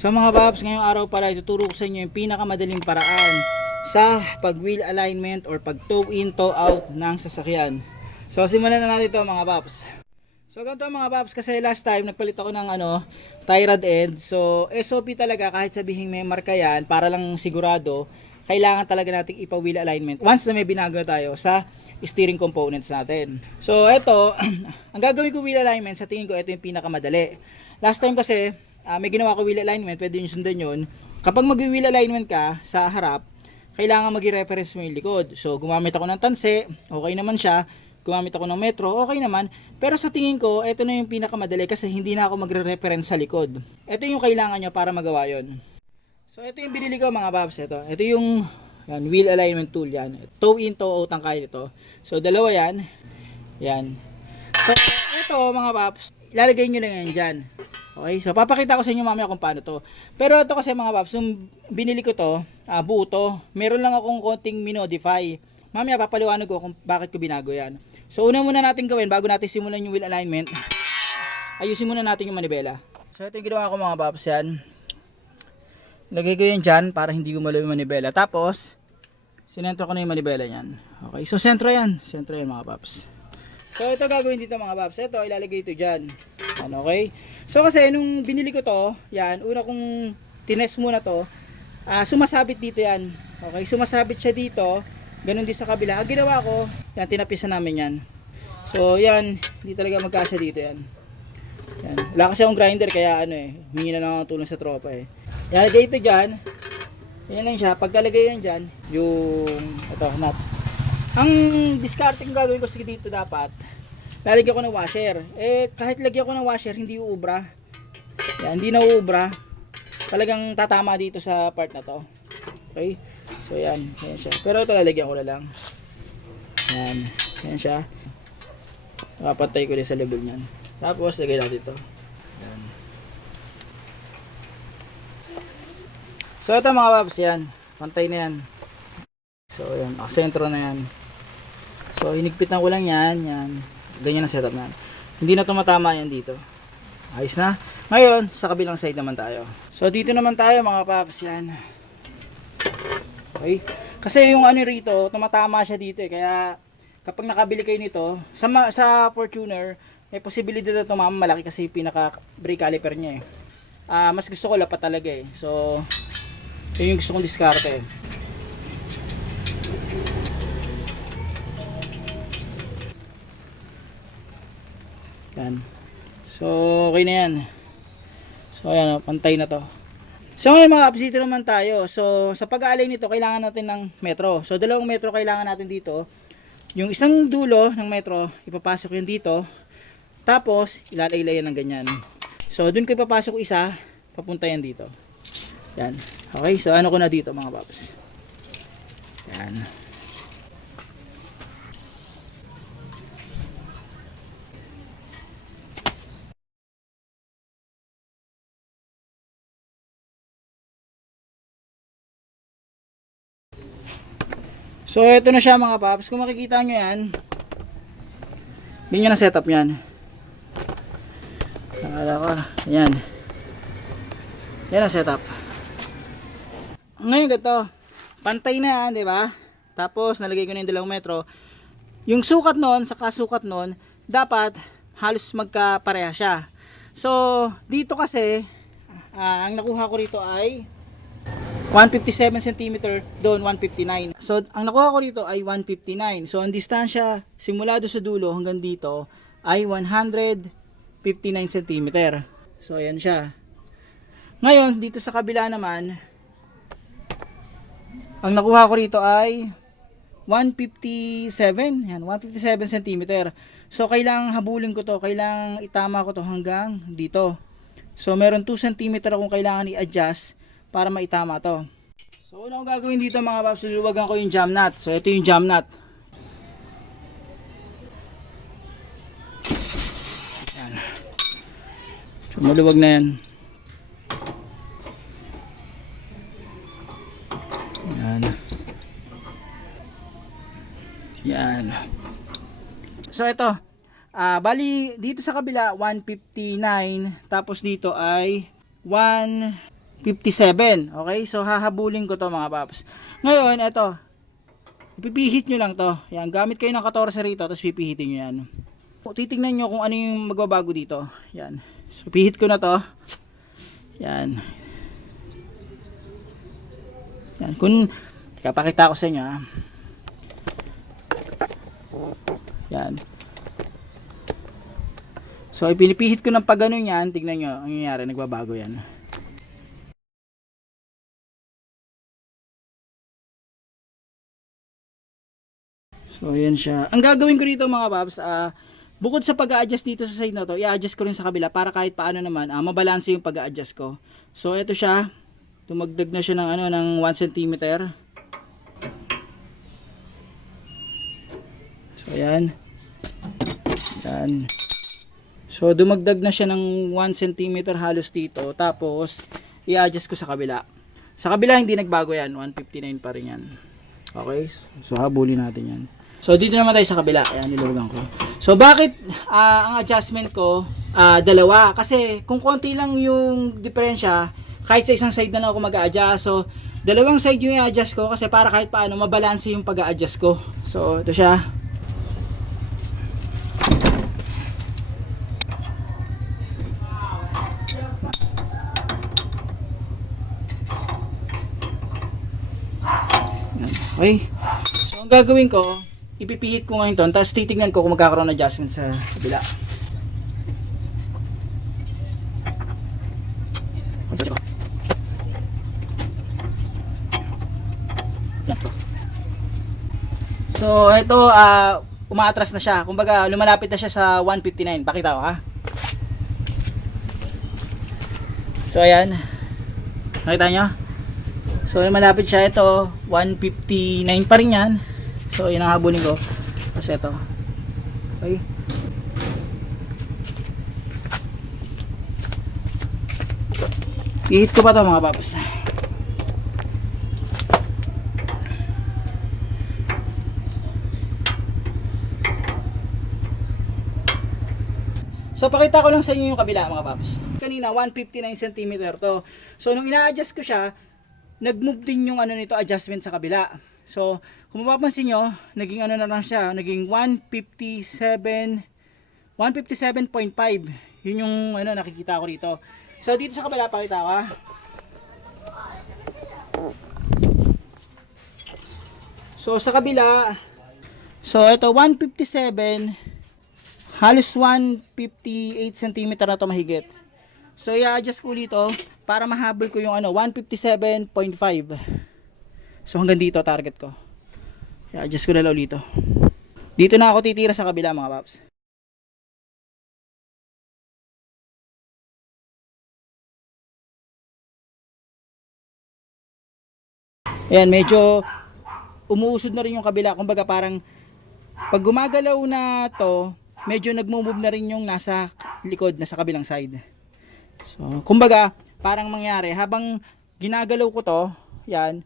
So mga paps, ngayong araw pala ituturo ko sa inyo yung pinakamadaling paraan sa pag wheel alignment or pag toe in toe out ng sasakyan. So simulan na natin ito mga paps. So ganito mga paps, kasi last time nagpalit ako ng tie rod end. So SOP talaga, kahit sabihin may marka yan, para lang sigurado, kailangan talaga nating ipa-wheel alignment once na may binago tayo sa steering components natin. So ito, ang gagawin ko wheel alignment, sa tingin ko ito yung pinakamadali. Last time kasi, may ginawa ko wheel alignment, pwede nyo sundan yun. Kapag mag-wheel alignment ka sa harap, kailangan mag-reference mo yung likod. So gumamit ako ng tanse, okay naman siya. Gumamit ako ng metro, okay naman. Pero sa tingin ko, ito na yung pinakamadali kasi hindi na ako magre-reference sa likod. Ito yung kailangan nyo para magawa yon. So ito yung binili ko mga paps. Ito yung wheel alignment tool yan. Toe in, toe out ang kaya nito. So dalawa yan. Yan. So ito mga paps, ilalagay nyo lang yan dyan. Okay, so papakita ko sa inyo mamaya kung paano to. Pero ito kasi mga paps, yung binili ko to, buo to. Meron lang akong konting minodify. Mamaya papaliwanag ko kung bakit ko binago yan. So una muna natin gawin, bago natin simulan yung wheel alignment, ayusin muna natin yung manibela. So ito yung ginawa ko mga paps yan. Lagay ko yun dyan para hindi gumalaw yung manibela. Tapos, sinentro ko na yung manibela yan. Okay, so sentro yan. Sentro yan mga paps. So ito gagawin dito mga paps. Ito, ilalagay ito dyan. Okay? So kasi nung binili ko to, yan, una kong tinest muna to, sumasabit dito yan. Okay, sumasabit siya dito. Ganun din sa kabila. Ang ginawa ko, yan, tinapisan namin yan. So yan, hindi talaga magkasya dito yan. Yan. Wala kasi akong grinder, kaya humingi na lang ako tulong sa tropa eh. Ilalagay ito dyan. Yan lang siya. Pagkalagay yan dyan, yung ito, nut. Ang discarding gagawin ko sa dito dapat, lalagyan ko ng washer. Kahit lagyan ko ng washer, hindi uubra. Yan, hindi na uubra. Talagang tatama dito sa part na to. Okay? So yan, yan siya. Pero ito lalagyan ko na lang. Yan, yan siya. Napatay ko din sa level niyan. Tapos lagay natin ito. Yan. So ito mga paps, yan. Pantay na yan. So yan, sentro na yan. So hinigpitan ko lang yan, yan. Ganyan ang setup na. Hindi na tumatama yan dito. Ayos na. Ngayon, sa kabilang side naman tayo. So dito naman tayo mga paps, yan. Okay? Kasi yung rito, tumatama siya dito eh. Kaya kapag nakabili kayo nito, sa Fortuner, may posibilidad na tumama malaki kasi pinaka brake caliper niya eh. Mas gusto ko lapat talaga eh. So yun yung gusto kong diskarte eh. Yan. So okay na yan. So ayan, pantay na to. So ngayon mga paps, dito naman tayo. So sa pag-aalay nito, kailangan natin ng metro. So dalawang metro kailangan natin dito. Yung isang dulo ng metro, ipapasok yun dito. Tapos ilalay-layan ng ganyan. So dun ko ipapasok isa, papunta yan dito. Yan. Okay, so ano ko na dito mga paps. Yan. So ito na siya mga paps. Kung makikita nyo yan, ganyan ang setup yan. Yan. Yan ang setup. Ngayon ganito, pantay na yan, di ba? Tapos nalagay ko na yung 2 metro. Yung sukat nun, sa kasukat nun, dapat halos magkapareha siya. So dito kasi, ang nakuha ko rito ay 157 cm, doon 159. So ang nakuha ko rito ay 159. So ang distansya simula do sa dulo hanggang dito ay 159 cm. So ayan siya. Ngayon dito sa kabila naman, ang nakuha ko rito ay 157. Yan, 157 cm. So kailangang habulin ko to, kailangang itama ko to hanggang dito. So meron 2 cm akong kailangan i-adjust para maitama to. So una kong gagawin dito mga paps, luluwagan ko yung jam nut. So ito yung jam nut. Yan. So maluwag na yan. Yan. Yan. So ito, bali dito sa kabila 159, tapos dito ay 1 57. Okay, so hahabulin ko to mga paps. Ngayon, eto, ipipihit nyo lang to. Yan, gamit kayo ng 14 rito, tapos pipihitin nyo yan. Titignan nyo kung ano yung magbabago dito. Yan, so pihit ko na to. Yan. Yan, kung pakita ko sa inyo ha. Yan. So ipinipihit ko ng pag ganun yan, tignan nyo, ang nangyayari, nagbabago yan. So ayan siya. Ang gagawin ko dito mga paps, bukod sa pag-a-adjust dito sa side na to, i-adjust ko rin sa kabila para kahit paano naman mabalanse yung pag-a-adjust ko. So ito siya, tumagdag na siya ng ano ng 1 cm. So ayan. Yan. So dumagdag na siya ng 1 cm halos dito, tapos i-adjust ko sa kabila. Sa kabila hindi nagbago yan, 159 pa rin yan. Okay? So habulin natin yan. So dito naman tayo sa kabila. Ayan, niluwagan ko. So bakit ang adjustment ko dalawa? Kasi kung konti lang yung diferensya, kahit sa isang side na lang ako mag-a-adjust. So dalawang side yung i-adjust ko kasi para kahit paano mabalanse yung pag-a-adjust ko. So ito siya. Okay. So ang gagawin ko, ipipihit ko ngayon to, tapos titignan ko kung magkakaroon ng adjustment sa kabila. So ito umaatras na siya. Kumbaga lumalapit na siya sa 159. Pakita ko ha. So ayan. Nakita nyo? So lumalapit siya, ito 159 pa rin yan. So yun ang habulin ko. Kasi ito. Okay. Ihit ko pa to mga paps. So pakita ko lang sa inyo yung kabila mga paps. Kanina 159 cm to. So nung ina-adjust ko siya, nag-move din yung ano nito, adjustment sa kabila. So kung mapapansin nyo, naging ano na lang siya, naging 157.5. Yun yung ano nakikita ko dito. So dito sa kabila pakita ko ha. So sa kabila, so ito 157, halos 158 cm na to mahigit. So i-adjust ko dito para mahabol ko yung ano 157.5. So hanggang dito target ko. I-adjust ko na lang dito. Dito na ako titira sa kabila mga paps. Ayan, medyo umuusod na rin yung kabila. Kumbaga parang pag gumagalaw na to, medyo nagmo-move na rin yung nasa likod, nasa kabilang side. So, kumbaga, parang mangyari, habang ginagalaw ko to, yan,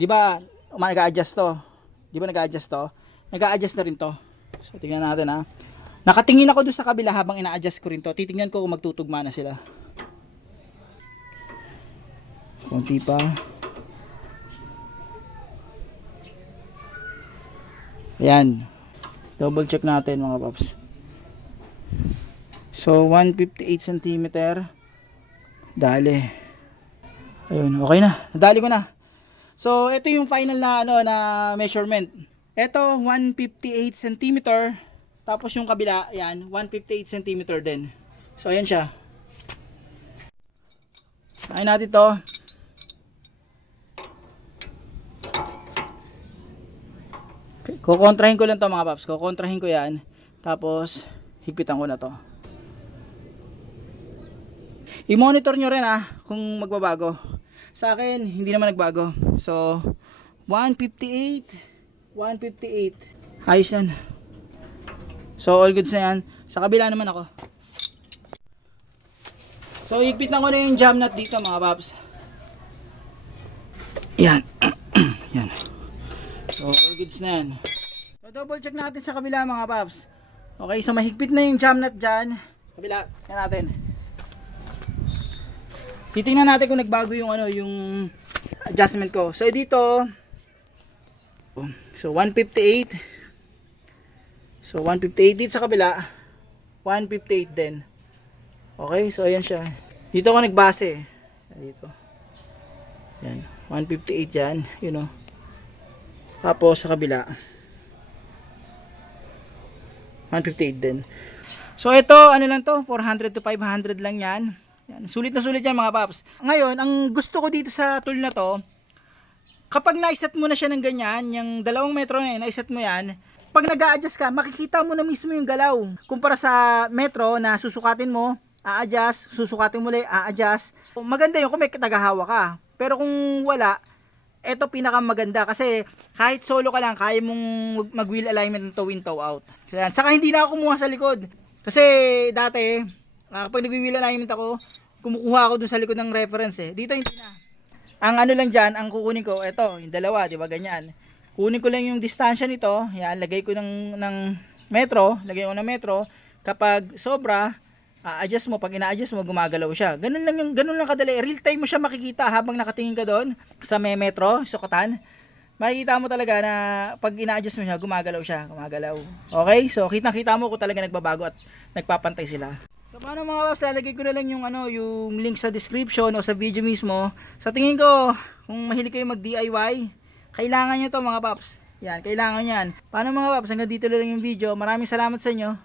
di ba, nag-a-adjust to? Di ba nag-a-adjust to? Nag-a-adjust na rin to. So, tingnan natin ha. Nakatingin ako doon sa kabila habang ina-adjust ko rin to. Titingnan ko kung magtutugma na sila. Konti pa. Ayan. Double check natin mga paps. So 158 cm. Dali. Ayun, okay na. Nadali ko na. So ito yung final na ano na measurement. Ito 158 cm. Tapos yung kabila, ayan, 158 cm din. So ayan siya. Kain natin to. Okay, kukontrahin ko lang to mga paps. Kukontrahin ko yan. Tapos higpitan ko na to. I-monitor nyo rin kung magbabago. Sa akin, hindi naman nagbago. So, 158. Ayos yan. So, all goods na yan. Sa kabila naman ako. So, higpitan ko na yung jam nut dito mga paps. Yan. Yan. So, all goods na yan. So, double check natin sa kabila mga paps. Okay, so mahigpit na yung jam nut dyan. Kabila, yan natin. Titingnan natin kung nagbago yung ano, yung adjustment ko. So dito, so 158. So 158 dito sa kabila, 158 din. Okay, so ayan siya. Dito ako nagbase. Dito. Yan, 158 yan, you know. Tapos sa kabila, 158 din. So ito, ano lang to, 400 to 500 lang yan. Yan, sulit na sulit yan mga paps. Ngayon, ang gusto ko dito sa tool na to, kapag na-set mo na siya ng ganyan, yung 2 metro na yun, na-set mo yan, pag nag-a-adjust ka, makikita mo na mismo yung galaw. Kumpara sa metro na susukatin mo, a-adjust, susukatin mo ulit, a-adjust. Maganda yun kung may tagahawa ka. Pero kung wala, eto pinakamaganda kasi kahit solo ka lang, kaya mong mag-wheel alignment ng toe in, toe out. Saka hindi na ako kumuha sa likod. Kasi dati, kapag nag-wheel alignment ako, kumukuha ako dun sa likod ng reference eh. Dito hindi na. Ang ano lang dyan, ang kukunin ko, eto, yung dalawa, di ba ganyan. Kunin ko lang yung distansya nito, yan, lagay ko ng metro, lagay ko ng metro. Kapag sobra, adjust mo, pag ina-adjust mo, gumagalaw siya. Ganun lang kadali. Real time mo siya makikita habang nakatingin ka doon sa may metro, sukutan. Makikita mo talaga na pag ina-adjust mo siya, gumagalaw siya, gumagalaw. Okay? So, kitang-kita mo kung talaga nagbabago at nagpapantay sila. So, paano mga paps, lalagay ko na lang yung ano, yung link sa description o sa video mismo. Sa tingin ko, kung mahilig kayo mag-DIY, kailangan nyo to mga paps. Yan, kailangan yan. Paano mga paps, hanggang dito lang yung video. Maraming salamat sa inyo.